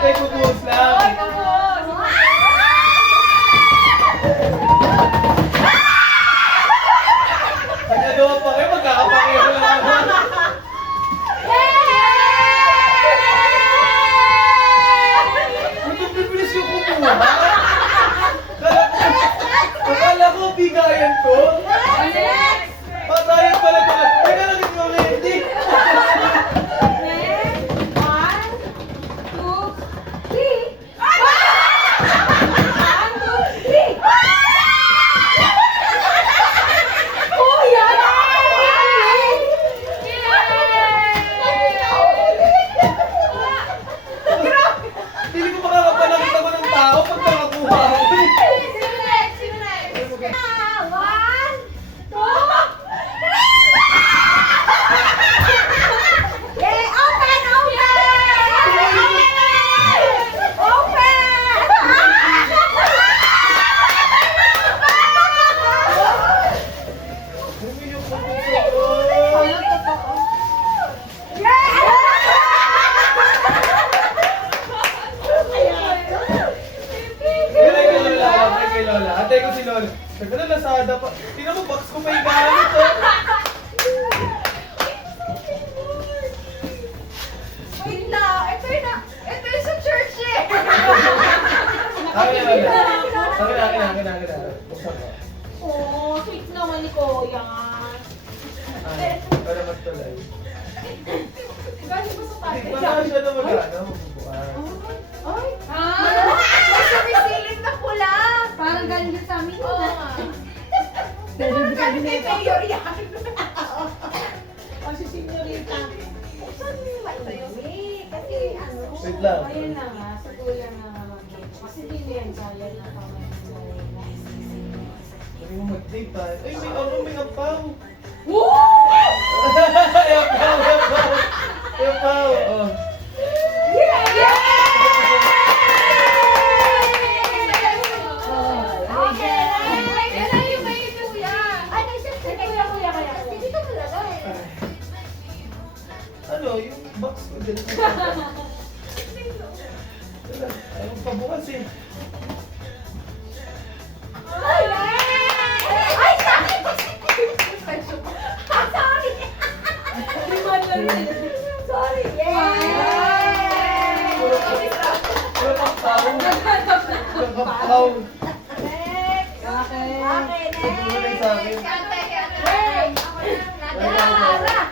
Kay Kutus lang. Nagagawa pa kayo, magkakapangero lang ako. Ang bibilis yung kumuha. Akala ko bigayan ko. Patayan pala pala. Teka lang ito mga hindi. Hindi ko makakapalakita mo ng tao pag nakakuha ako. Kay Lola. Atay ko si Lola. Teka na, Lazada pa. Tingnan mo, box ko pa yung gamit oh. Wait lang, ito yung sa church eh. Akin na, Lola. Akin na. Buksan ko. Oh, sweet naman ni Kuya. Para magtulay. Galing ba sa Hindi tatay? pa na siya na magkano. Magbubuan. Ay! May sumisilip na pula! Parang galing din sa amin. Oo nga. Parang galing kay Mayor yan. O si Signorita. Saan mo yung light sa'yo? Kasi ano? Wait lang. Ayun na nga, sa kuya na naman. Kasi di mo yan kaya na kamay na Sabi mo mag-tape ha. Ay, may apaw. Woo! Apaw. Oh. Ano, yung box ko dyan. Ayaw pabukas eh. Sorry! Walang apaw. Walang apaw. Okay, next! Ito na sa akin. Hey! Ako na, Nara!